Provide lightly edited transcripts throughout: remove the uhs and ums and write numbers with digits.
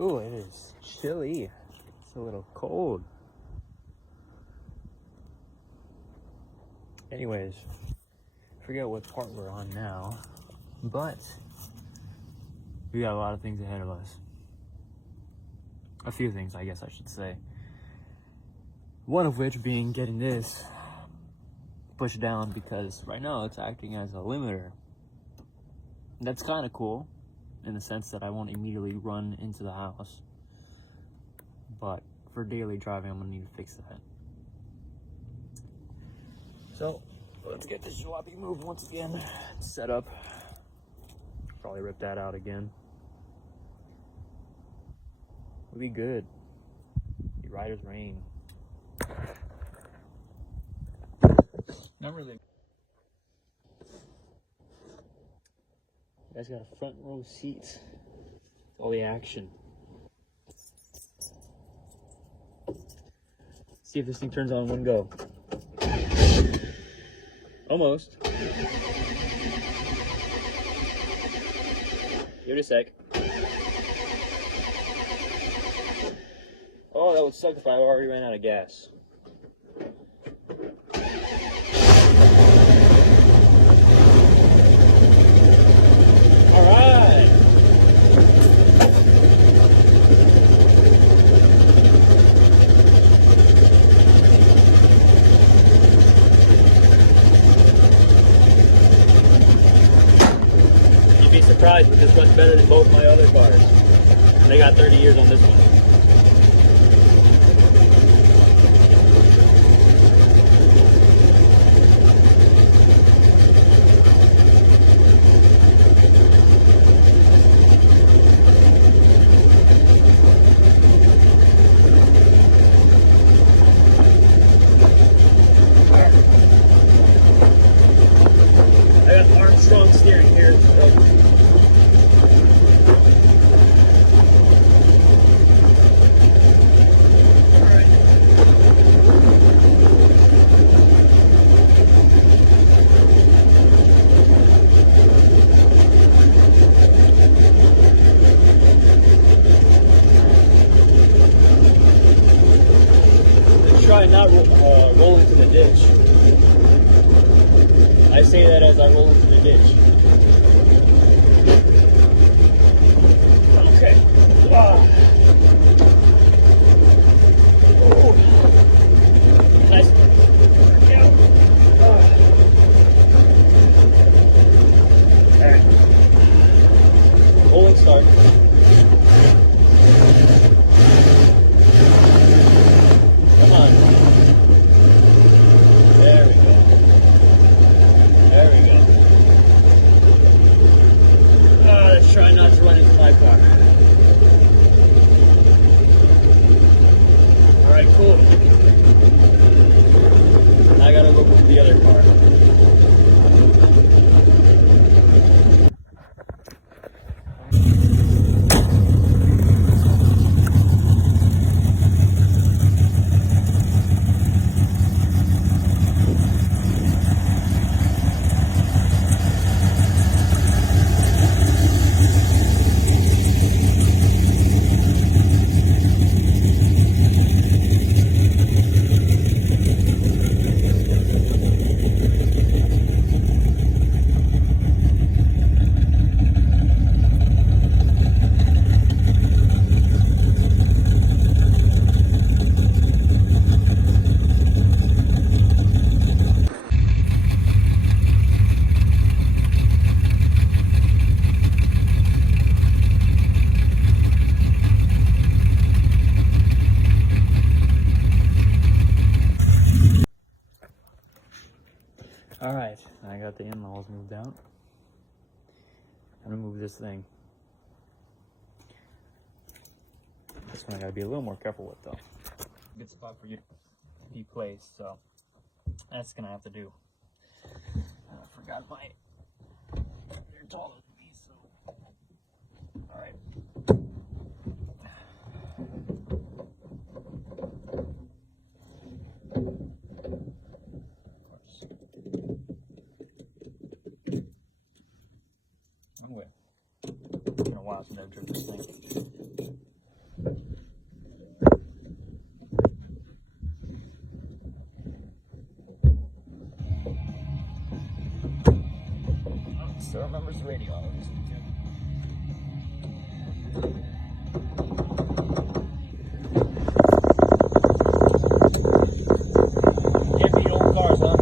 Ooh, it is chilly. It's a little cold. Anyways, forget what part we're on now, but we got a lot of things ahead of us. A few things, I guess I should say. One of which being getting this pushed down because right now it's acting as a limiter. That's kind of cool in the sense that I won't immediately run into the house. But for daily driving, I'm gonna need to fix that. So let's get this jalopy moved once again. Set up. Probably rip that out again. We'll be good. Be right as rain. Not really. You guys got a front row seat. All the action. See if this thing turns on in one go. Almost. Give it a sec. Oh, that would suck if I already ran out of gas. All right. You'd be surprised, but this runs better than both my other cars. They got 30 years on this one. I got Armstrong steering here. Try not roll into the ditch. I say that as I roll into the ditch. Okay. Oh. Nice. Yeah. Alright. Rolling start. Come on. There we go. There we go. Let's try not to run into my car. Alright, cool. I gotta look at the other car. Alright, I got the in-laws moved out. I'm gonna move this thing. This one I gotta be a little more careful with though. Good spot for you to be placed, so that's gonna have to do. I forgot my. You're taller than me, so. Alright. Anyway, it's been a while since I've driven this thing. radio I was listening to. Can't beat old cars, huh?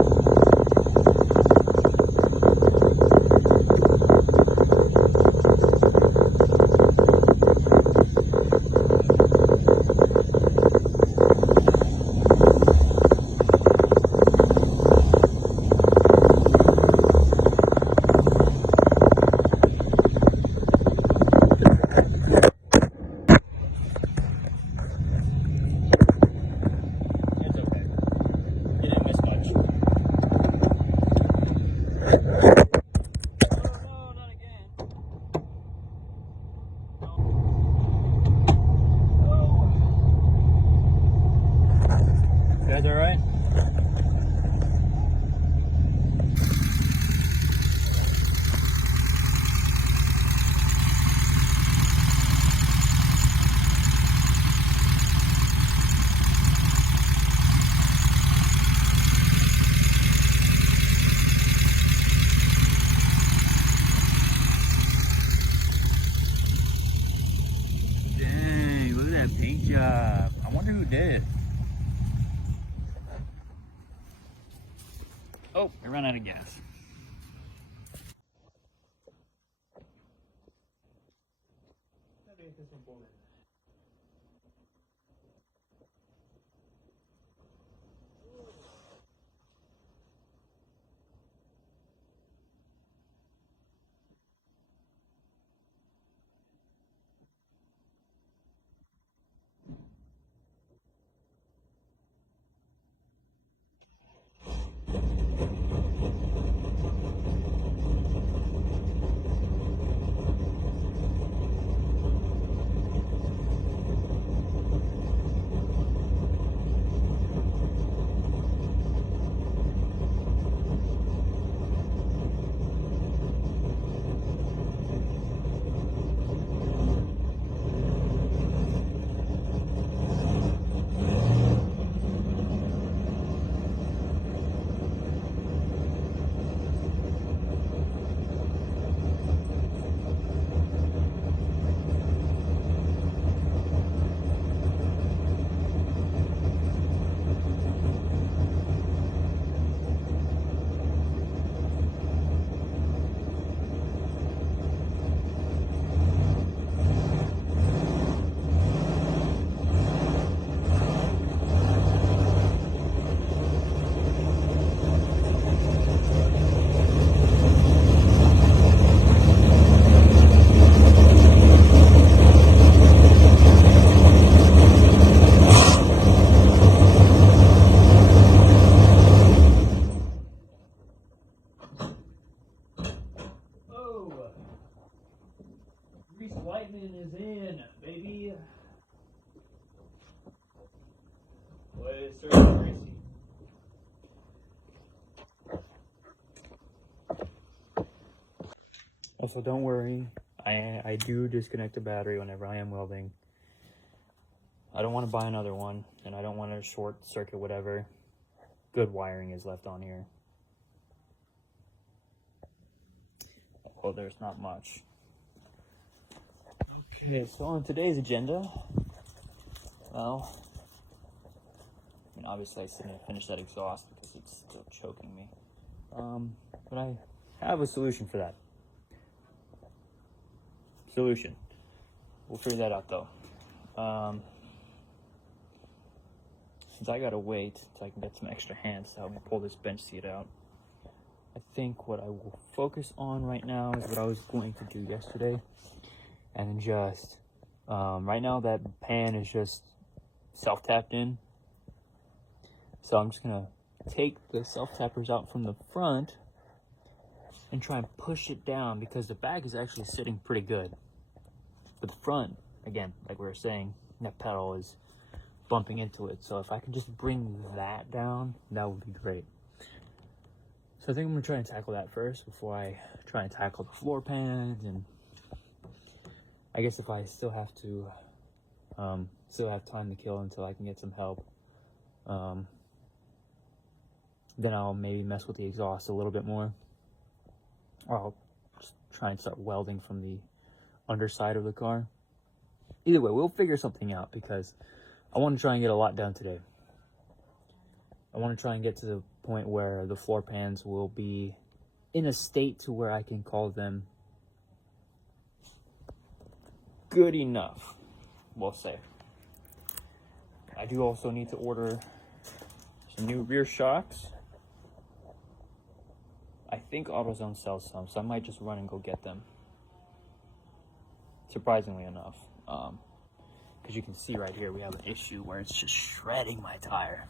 It's okay. You didn't miss much. Oh, not again. You guys alright? Dang, look at that paint job. I wonder who did it. Oh, I ran out of gas. Reese Whiteman is in, baby. Boy, Sir Gracie. Also, don't worry. I do disconnect the battery whenever I am welding. I don't want to buy another one, and I don't want to short circuit whatever good wiring is left on here. Well, there's not much. Okay, so on today's agenda, well, I mean, obviously I still need to finish that exhaust because it's still choking me. But I have a solution for that. Solution. We'll figure that out though. Since I gotta wait till I can get some extra hands to help me pull this bench seat out, I think what I will focus on right now is what I was going to do yesterday. And just, right now that pan is just self-tapped in. So I'm just gonna take the self-tappers out from the front and try and push it down because the back is actually sitting pretty good. But the front, again, like we were saying, that pedal is bumping into it. So if I can just bring that down, that would be great. So I think I'm gonna try and tackle that first before I try and tackle the floor pans. And I guess if I still have to, still have time to kill until I can get some help, then I'll maybe mess with the exhaust a little bit more. Or I'll just try and start welding from the underside of the car. Either way, we'll figure something out because I want to try and get a lot done today. I want to try and get to the point where the floor pans will be in a state to where I can call them good enough, we'll say. I do also need to order some new rear shocks. I think AutoZone sells some, so I might just run and go get them. Surprisingly enough. Because you can see right here, we have an issue where it's just shredding my tire.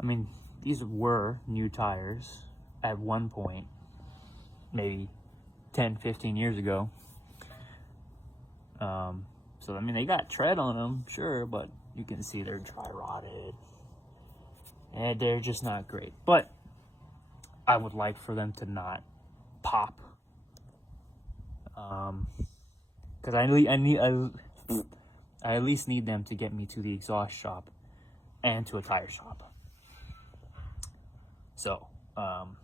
I mean, these were new tires at one point, maybe 10, 15 years ago. So, I mean, they got tread on them, sure, but you can see they're dry rotted. And they're just not great. But I would like for them to not pop. Because I at least need them to get me to the exhaust shop and to a tire shop. So, I'm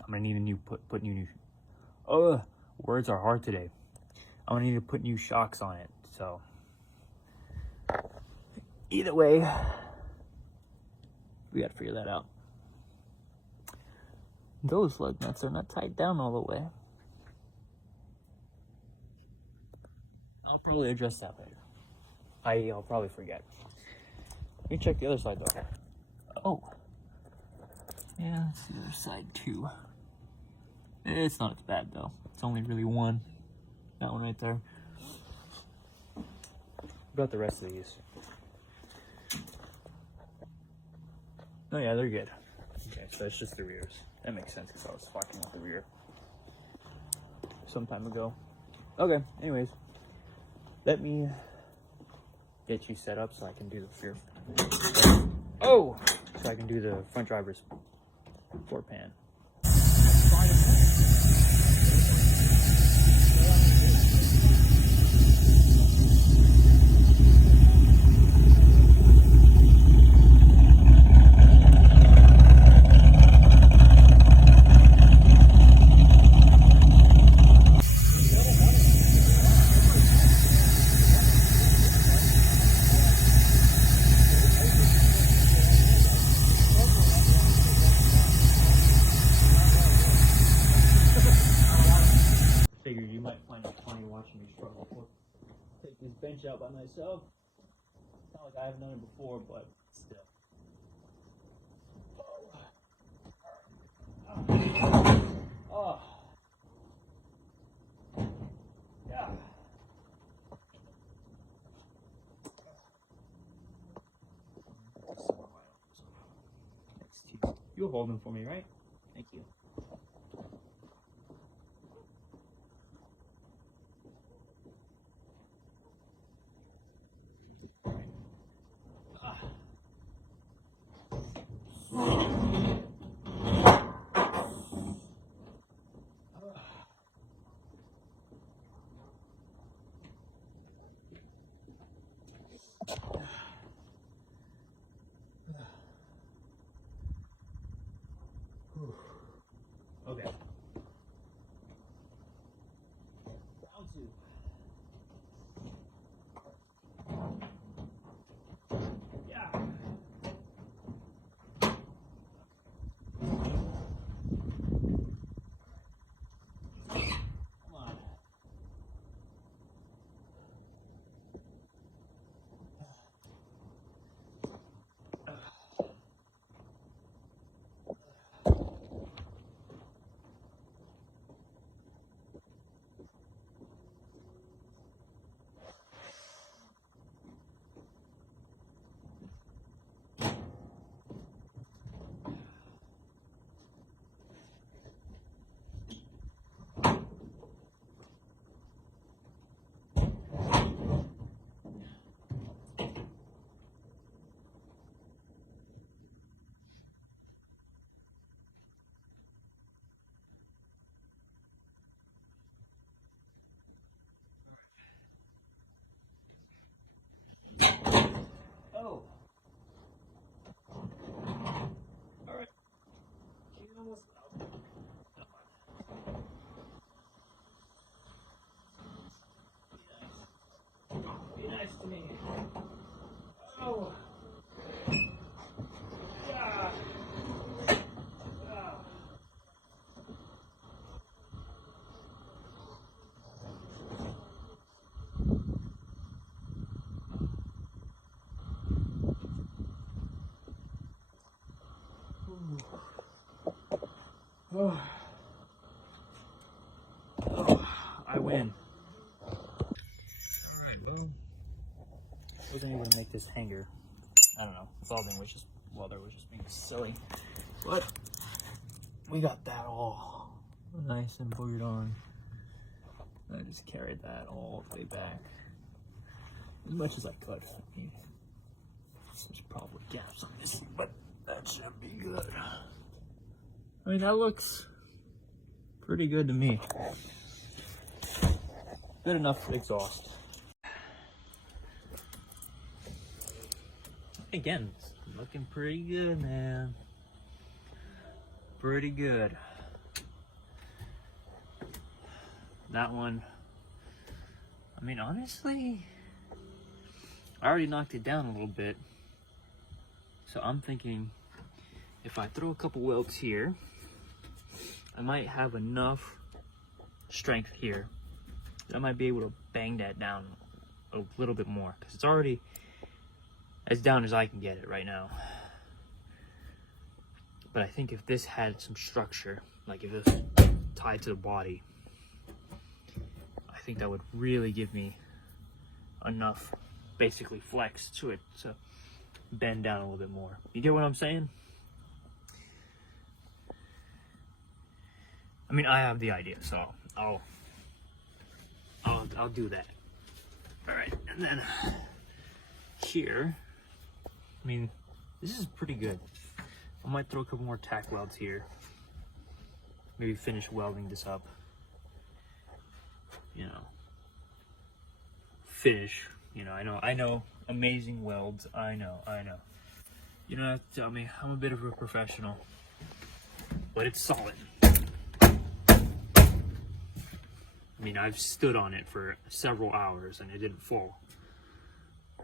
gonna need a new put new. Words are hard today. I'm gonna need to put new shocks on it. So, either way, we gotta figure that out. Those lug nuts are not tied down all the way. I'll probably address that later. I'll probably forget. Let me check the other side though. Oh. Yeah, that's the other side too. It's not as bad though. It's only really one. That one right there. What about the rest of these? Oh yeah, they're good. Okay, so it's just the rears. That makes sense because I was fucking with the rear some time ago. Okay, anyways. Let me get you set up so I can do the rear. Oh! So I can do the front driver's floor pan. Figured you might find it funny watching me struggle to take this bench out by myself. It's not like I haven't done it before, but still. Oh. Yeah. You'll hold them for me, right? Thank you. wasn't able to make this hanger. I don't know. Welder was just being silly. But we got that all nice and glued on. I just carried that all the way back as much as I could. I mean, there's probably gaps on this, but that should be good. I mean, that looks pretty good to me. Good enough exhaust. Again, it's looking pretty good, man. Pretty good. That one, I mean, honestly, I already knocked it down a little bit. So I'm thinking if I throw a couple welds here, I might have enough strength here. I might be able to bang that down a little bit more because it's already as down as I can get it right now. But I think if this had some structure, like if it was tied to the body, I think that would really give me enough basically flex to it to bend down a little bit more. You get what I'm saying? I mean, I have the idea, so I'll do that. All right, and then here, I mean, this is pretty good. I might throw a couple more tack welds here. Maybe finish welding this up. You know, finish. You know, I know, amazing welds. I know. You don't have to tell me. I'm a bit of a professional, but it's solid. I mean, I've stood on it for several hours and it didn't fall.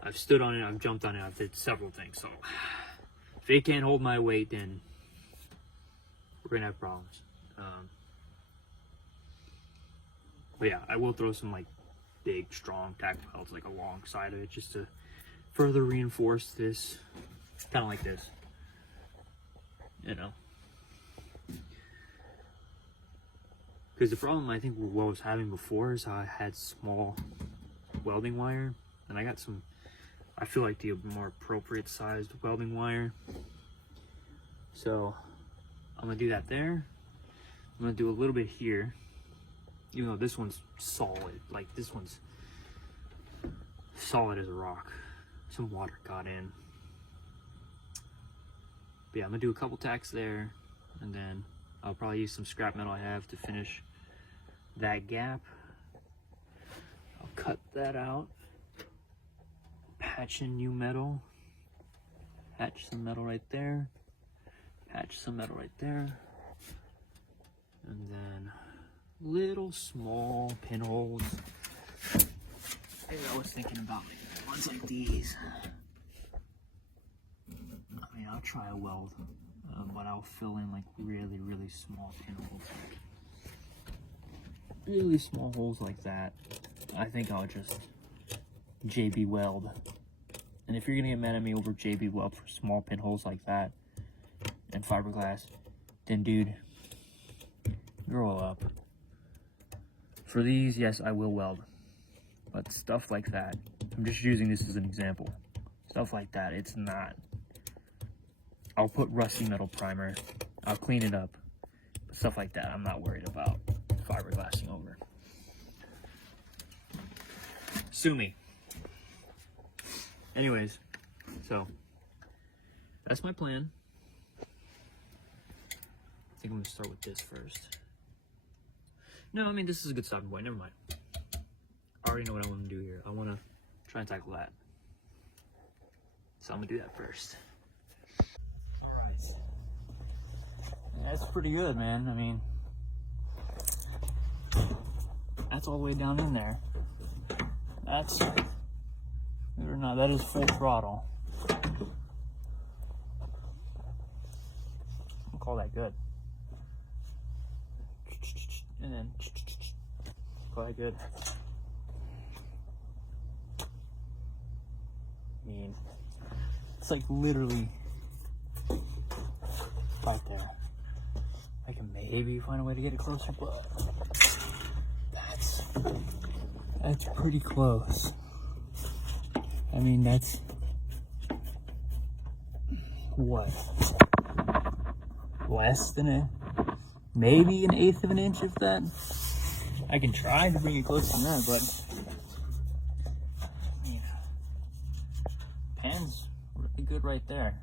I've stood on it, I've jumped on it, I've did several things. So if it can't hold my weight, then we're gonna have problems. But yeah, I will throw some like big, strong tack welds like alongside of it just to further reinforce this, kind of like this, you know. Because the problem I think what I was having before is how I had small welding wire, and I got some, I feel like the more appropriate sized welding wire. So I'm gonna do that there. I'm gonna do a little bit here, even though this one's solid. Like this one's solid as a rock. Some water got in. But yeah, I'm gonna do a couple tacks there, and then I'll probably use some scrap metal I have to finish that gap. I'll cut that out, patch in new metal, patch some metal right there, patch some metal right there, and then little small pinholes. Maybe I was thinking about like ones like these. I mean, I'll try a weld, but I'll fill in like really, really small pinholes. Really small holes like that. I think I'll just JB Weld. And if you're gonna get mad at me over JB Weld for small pinholes like that and fiberglass, then dude, grow up. For these, yes, I will weld. But stuff like that, I'm just using this as an example. Stuff like that, it's not. I'll put rusty metal primer, I'll clean it up. But stuff like that, I'm not worried about fiberglassing over. Sue me. Anyways, so that's my plan. I think I'm gonna start with this first. No, I mean, this is a good starting point, never mind. I already know what I want to do here. I want to try and tackle that. So I'm gonna do that first. All right. Yeah, that's pretty good, man. I mean, that's all the way down in there. That's, believe it or not, that is full throttle. I'll call that good. And then, call that good. I mean, it's like literally right there. I can maybe find a way to get it closer, but that's pretty close. I mean, that's what? Less than maybe 1/8 of an inch, if that. I can try to bring it closer to that, but yeah, pan's really good right there.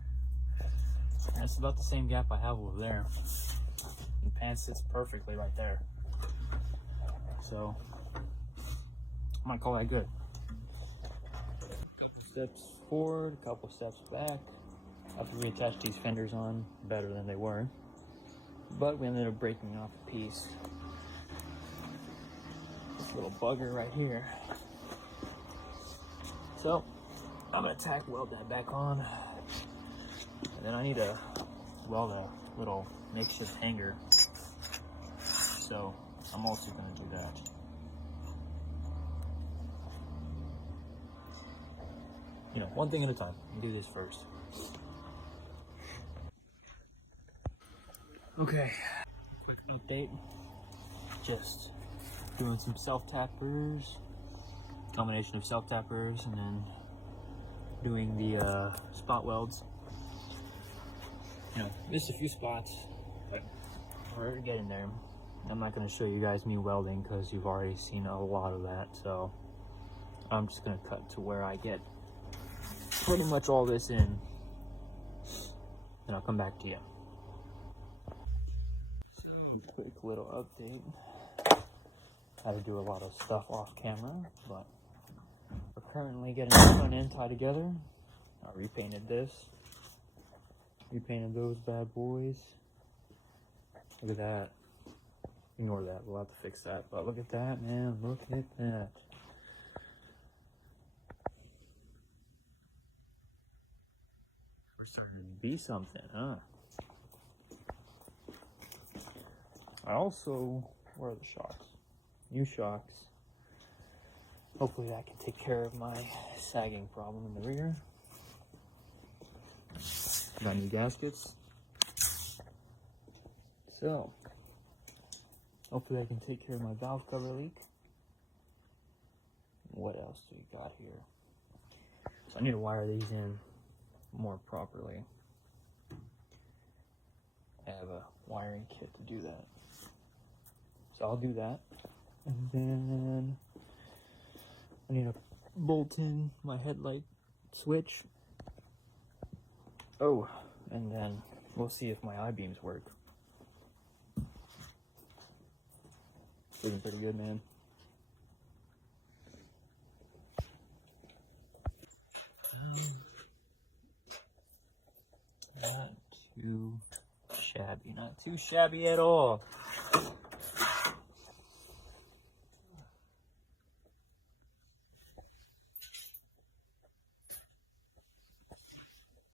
That's about the same gap I have over there. The pan sits perfectly right there. So I might call that good. A couple steps forward, a couple steps back. I have to reattach these fenders on better than they were, but we ended up breaking off a piece. This little bugger right here. So I'm gonna tack weld that back on, and then I need to weld a little makeshift hanger. So I'm also gonna do that. You know, one thing at a time. I'll do this first. Okay, quick update. Just doing some self-tappers, combination of self-tappers, and then doing the spot welds. You know, missed a few spots, but we're getting there. I'm not going to show you guys me welding because you've already seen a lot of that, so I'm just going to cut to where I get pretty much all this in, and I'll come back to you. So, quick little update. Had to do a lot of stuff off camera, but we're currently getting the front end tied together. I repainted this, repainted those bad boys. Look at that. Ignore that, we'll have to fix that, but look at that, man, look at that. We're starting to be something, huh? I also, where are the shocks? New shocks. Hopefully that can take care of my sagging problem in the rear. Got new gaskets. So, hopefully I can take care of my valve cover leak. What else do we got here? So I need to wire these in more properly. I have a wiring kit to do that. So I'll do that. And then I need to bolt in my headlight switch. Oh, and then we'll see if my I-beams work. Looking pretty good, man. Not too shabby, not too shabby at all.